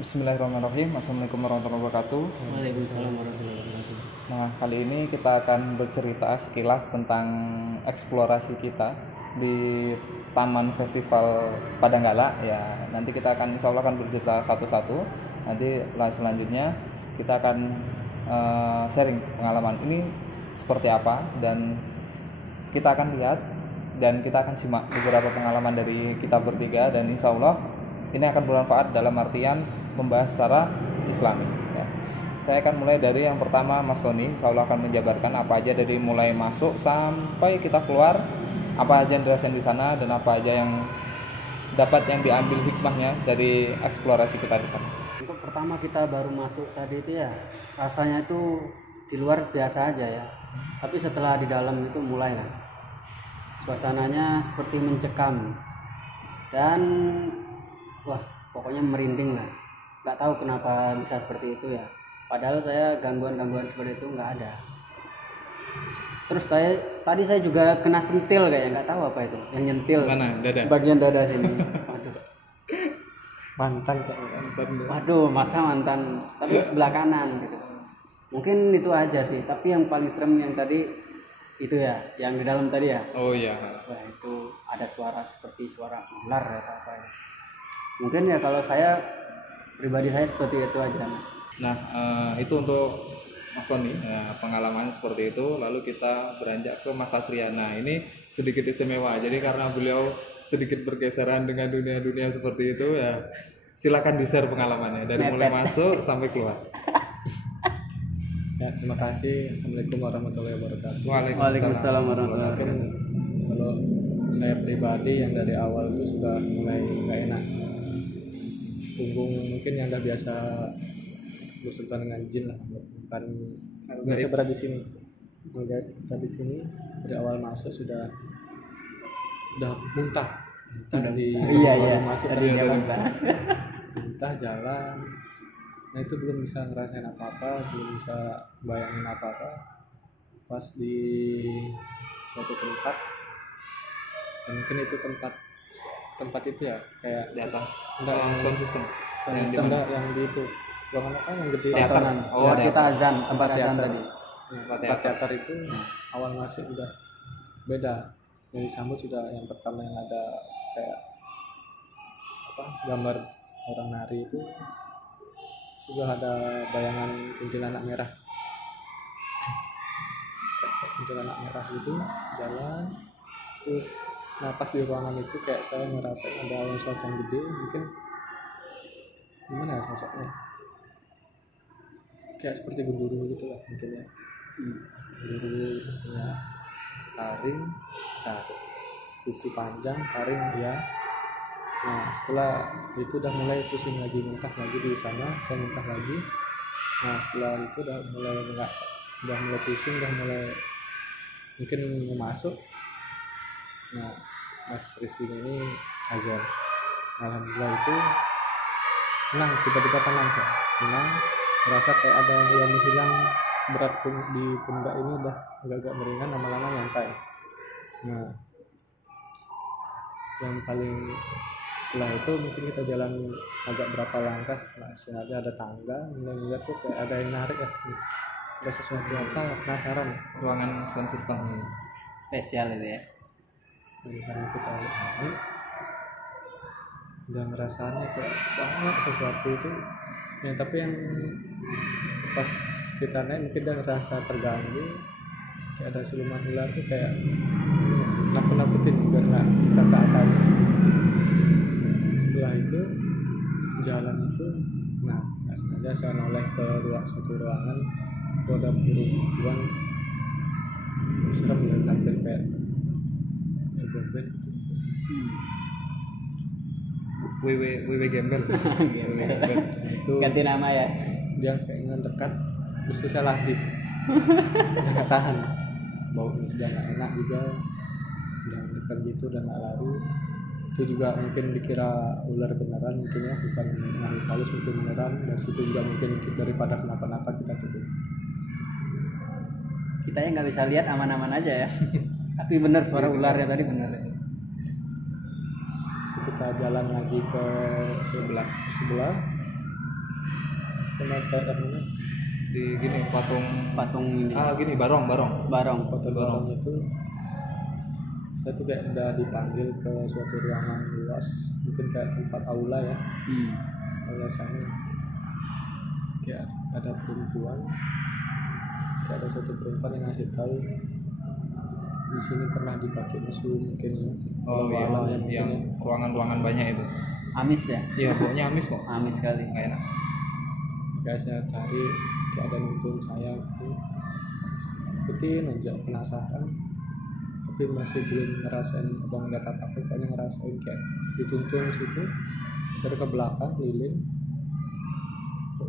Bismillahirrahmanirrahim. Assalamualaikum warahmatullahi wabarakatuh. Waalaikumsalam warahmatullahi wabarakatuh. Nah, kali ini kita akan bercerita sekilas tentang eksplorasi kita di Taman Festival Padanggala. Ya, nanti kita akan insya Allah akan bercerita satu-satu. Nanti selanjutnya kita akan sharing pengalaman ini seperti apa, dan kita akan lihat dan kita akan simak beberapa pengalaman dari kita bertiga, dan insya Allah ini akan bermanfaat dalam artian membahas secara Islami. Ya. Saya akan mulai dari yang pertama, Mas Tony. Insya Allah akan menjabarkan apa aja dari mulai masuk sampai kita keluar, apa aja yang dirasain di sana dan apa aja yang dapat yang diambil hikmahnya dari eksplorasi kita di sana. Untuk pertama kita baru masuk tadi itu ya, rasanya itu di luar biasa aja ya. Tapi setelah di dalam itu mulai lah. Suasananya seperti mencekam. Dan wah, pokoknya merinding lah. Gak tahu kenapa bisa seperti itu ya. Padahal saya gangguan-gangguan seperti itu nggak ada. Terus tadi saya juga kena sentil kayaknya, nggak tahu apa itu. Yang nyentil. Mana? Dada. Bagian dada sini. Waduh. Mantan kayaknya. Waduh, masa mantan. Tapi sebelah kanan gitu. Mungkin itu aja sih. Tapi yang paling serem yang tadi itu ya, yang di dalam tadi ya. Oh iya. Wah, itu ada suara seperti suara ular atau apa ya. Mungkin ya kalau saya pribadi saya seperti itu aja, Mas. Nah, itu untuk Mas Tony, ya, pengalamannya seperti itu. Lalu kita beranjak ke Mas Satriana. Ini sedikit istimewa. Jadi karena beliau sedikit bergeseran dengan dunia-dunia seperti itu, ya silakan di-share pengalamannya dari mulai masuk sampai keluar. Ya, terima kasih. Assalamualaikum warahmatullahi wabarakatuh. Waalaikumsalam warahmatullahi wabarakatuh. Kalau saya pribadi yang dari awal itu sudah mulai nggak enak. Punggung mungkin yang udah biasa bersentuhan dengan jin lah, bukan biasa berada di sini. Berada di sini dari awal masuk sudah muntah dari awal masuk dari jalan muntah jalan. Nah itu belum bisa ngerasain apa-apa, belum bisa bayangin apa-apa. Pas di suatu tempat, dan mungkin itu tempat itu ya kayak Di atas sound system. yang di itu ruangan apa yang gede Teater. Oh, kita azan, tempat azan teater. tadi. Tempat teater itu awal masuk udah beda. Yang disambut sudah yang pertama yang ada kayak apa gambar orang nari itu sudah ada bayangan kuntilanak merah. Kuntilanak merah itu jalan itu. Nah pas di ruangan itu kayak saya ngerasain ada sosok yang gede, mungkin gimana ya sosoknya, kayak seperti gundurwo gitu lah mungkin ya. Gundurwo itu punya taring kuku panjang, taring ya. Nah setelah itu udah mulai pusing lagi, muntah lagi di sana, saya muntah lagi. Nah setelah itu udah mulai pusing, udah mulai mungkin mau masuk. Nah Mas Rizky ini azan, alhamdulillah itu tenang, tiba-tiba tenang, merasa kayak ada yang menghilang, berat di pundak ini udah agak meringan, lama-lama nyantai. Nah yang paling setelah itu mungkin kita jalan agak berapa langkah, nah sengaja ada tangga, melihat tuh kayak ada yang narik ya, ada sesuatu apa, penasaran. Ruangan sound system Spesial itu ya. Di sana kita naik, udah ngerasanya kayak banget sesuatu itu ya, tapi yang pas kita naik mungkin udah ngerasa terganggu, kayak ada siluman ular tuh kayak nakut-nakutin biar nggak kita ke atas. Setelah itu jalan itu, nah nggak sengaja saya noleh ke suatu ruangan, itu ada perempuan serem dan hampir kayak gombel gitu. WW Gembel. Itu Ganti nama ya. dia kayak ngedekat, terus saya lari. Udah nggak tahan, baunya sudah nggak enak juga, udah dekat gitu, udah nggak lari. Itu juga mungkin dikira ular beneran mungkin ya, bukan makhluk halus, mungkin beneran. Dari situ juga mungkin daripada kenapa-napa kita tegur. Kita yang nggak bisa lihat aman-aman aja ya. Tapi benar suara ularnya tadi benar itu. Terus kita jalan lagi ke sebelah pernah daerah mana Di gini patung ini gini barong. barong. hotel barong itu saya tuh kayak udah dipanggil ke suatu ruangan luas, mungkin kayak tempat aula ya, aula sana. Kayak ada perempuan, kayak ada satu perempuan yang ngasih tahu di sini pernah dipakai musuh mungkin ya. Iya, ya, mungkin yang ya. ruangan-ruangan banyak itu. Amis ya, Iya, baunya amis kok. amis sekali. Nggak enak. Kayak saya cari, kayak ada nuntun saya gitu, ikutin aja penasaran, tapi masih belum ngerasain abang nggak apa pokoknya ngerasain kayak dituntun di situ dari ke belakang keliling.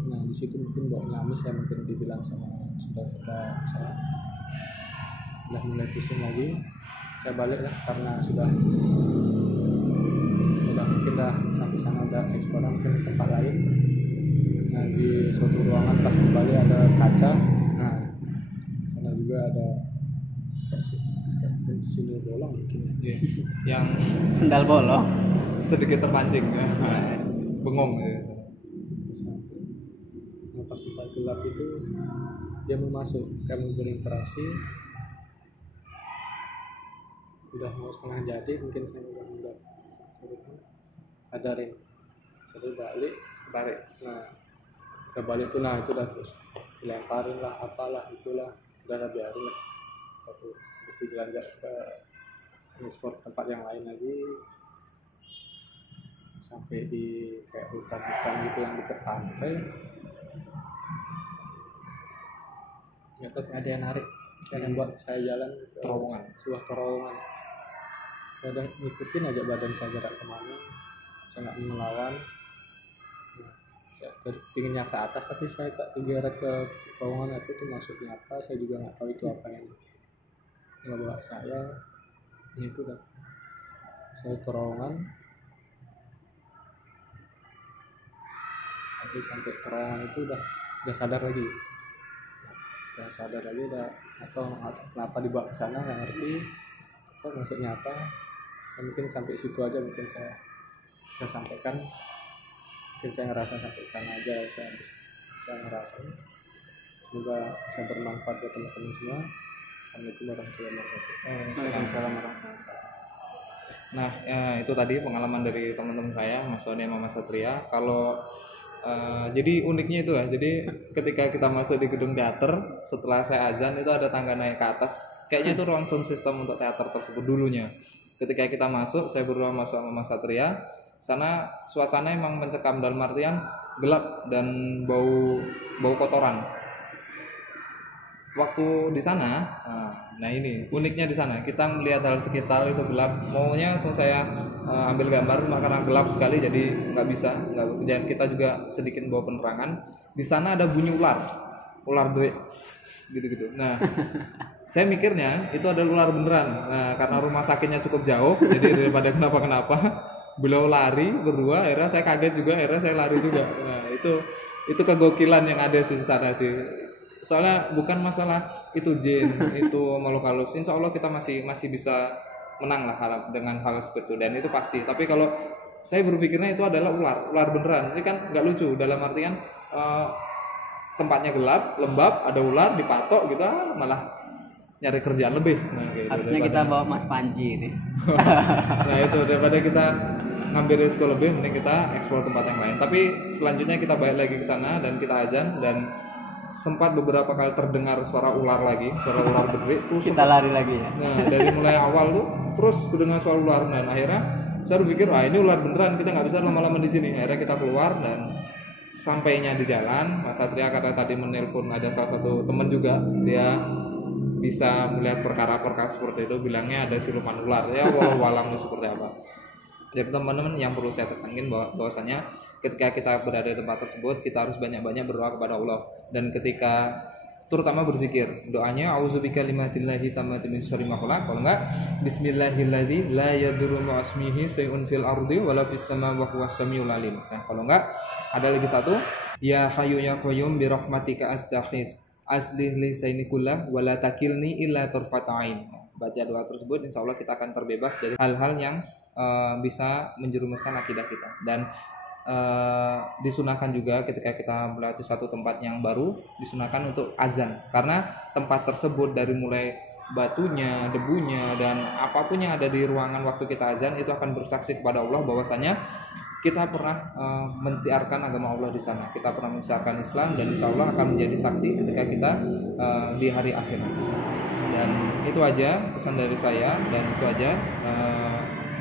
Nah di situ mungkin baunya amis ya, mungkin dibilang sama saudara-saudara saya. Udah mulai pusing lagi, saya balik lah karena sudah mungkin dah sampai sana udah eksplor mungkin ke tempat lain. Nah di suatu ruangan pas kembali ada kaca, nah sana juga ada kayak sini bolong mungkin ya. Iya. Yang Sendal bolong. sedikit terpancing ya. Bengong ya. Nah pas tempat gelap itu dia mau masuk, kami berinteraksi, udah mau setengah jadi, mungkin saya udah sadarin, saya balik. Nah udah balik tuh, nah itu udah terus dilemparin lah apalah itulah, udah biarin lah, tapi mesti jalan-jalan ke ekspor tempat yang lain lagi, sampai di kayak hutan-hutan gitu yang dekat pantai. Ya tapi ada yang narik, kayak yang buat saya jalan ke Terowongan. sebuah terowongan. Saya udah ngikutin aja badan saya gerak kemana, saya nggak melawan. Nah, saya pinginnya ke atas tapi saya tak tergeret ke terowongan itu tuh maksudnya apa, saya juga nggak tahu itu apa yang ngebawa saya. Itu dah saya terowongan, tapi sampai terowongan itu udah sadar lagi, udah atau kenapa dibawa ke sana nggak ngerti, saya maksudnya apa. Saya mungkin sampai situ aja, mungkin saya sampaikan, mungkin saya ngerasa sampai sana aja, saya ngerasain. Semoga bisa bermanfaat buat teman-teman semua. Assalamualaikum warahmatullahi wabarakatuh. Waalaikumsalam warahmatullahi wabarakatuh. Nah, itu tadi pengalaman dari teman-teman saya, Mas Sony sama Mas Satria. Kalau jadi uniknya itu ya, jadi ketika kita masuk di gedung teater, setelah saya azan itu ada tangga naik ke atas. Kayaknya itu ruang sound system untuk teater tersebut dulunya. Ketika kita masuk, saya berdua masuk sama Mas Satria. Sana suasana emang mencekam, dalam artian gelap dan bau kotoran. Waktu di sana, nah ini uniknya di sana, kita melihat hal sekitar itu gelap. Maunya saya ambil gambar, cuma karena gelap sekali jadi nggak bisa. Dan kita juga sedikit bawa penerangan. Di sana ada bunyi ular gitu. Nah, saya mikirnya itu ada ular beneran. Nah, karena rumah sakitnya cukup jauh, jadi daripada kenapa-kenapa, beliau lari berdua. Akhirnya saya kaget juga, akhirnya saya lari juga. Nah, itu kegokilan yang ada di sana sih. Soalnya bukan masalah itu jin, itu makhluk halus. Insya Allah kita masih bisa menang lah dengan hal seperti itu, dan itu pasti. Tapi kalau saya berpikirnya itu adalah ular beneran, ini kan nggak lucu. Dalam artian tempatnya gelap, lembab, ada ular dipatok gitu, malah nyari kerjaan lebih. Nah, gitu, Harusnya kita bawa Mas Panji nih. Nah itu, daripada kita ngambil risiko lebih, mending kita eksplor tempat yang lain. Tapi selanjutnya kita balik lagi ke sana dan kita azan, dan sempat beberapa kali terdengar suara ular berderik terus Kita lari lagi ya. Nah dari mulai awal tuh terus kedengar suara ular, dan akhirnya saya berpikir ini ular beneran, kita nggak bisa lama-lama di sini. Akhirnya kita keluar, dan sampainya di jalan, Mas Satria kata tadi menelpon ada salah satu teman juga, dia bisa melihat perkara-perkara seperti itu, bilangnya ada siluman ular. Ya walau alam seperti apa. Jadi teman-teman, yang perlu saya tekankan bahwasanya ketika kita berada di tempat tersebut, kita harus banyak-banyak berdoa kepada Allah, dan ketika terutama berzikir, doanya auzubi kalimatillahi tammati min syarri ma khalaq. Kalau enggak bismillahilladzi la yadurru ma'asmihi shay'un fil ardi wala fis samaa'i wa huwas samiul alim. Nah, kalau enggak ada lagi satu, ya hayyu ya qayyum bi rahmatika astaghis aslih lisaini kullah wa la takilni illa tarfata'ain. Baca doa tersebut, insyaallah kita akan terbebas dari hal-hal yang bisa menjerumuskan akidah kita. Dan disunahkan juga ketika kita melewati satu tempat yang baru, disunahkan untuk azan, karena tempat tersebut dari mulai batunya, debunya, dan apapun yang ada di ruangan waktu kita azan itu akan bersaksi kepada Allah bahwasanya kita pernah mensiarkan agama Allah di sana, kita pernah mensiarkan Islam, dan insya Allah akan menjadi saksi ketika kita di hari akhirat. Dan itu aja pesan dari saya, dan itu aja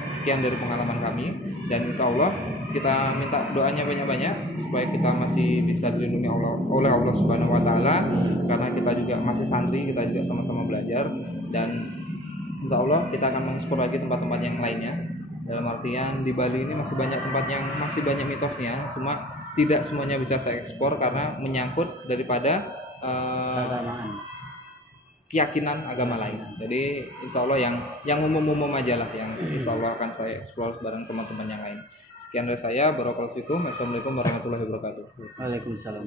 sekian dari pengalaman kami, dan insya Allah kita minta doanya banyak-banyak supaya kita masih bisa dilindungi oleh Allah Subhanahu wa taala, karena kita juga masih santri, kita juga sama-sama belajar, dan insya Allah kita akan mengeksplor lagi tempat-tempat yang lainnya. Dalam artian di Bali ini masih banyak tempat yang masih banyak mitosnya, cuma tidak semuanya bisa saya ekspor karena menyangkut daripada keyakinan agama lain. Jadi insya Allah yang umum-umum aja lah, yang insya Allah akan saya eksplor bareng teman-teman yang lain. Sekian dari saya, barakallahu fikum. Assalamualaikum warahmatullahi wabarakatuh. Waalaikumsalam.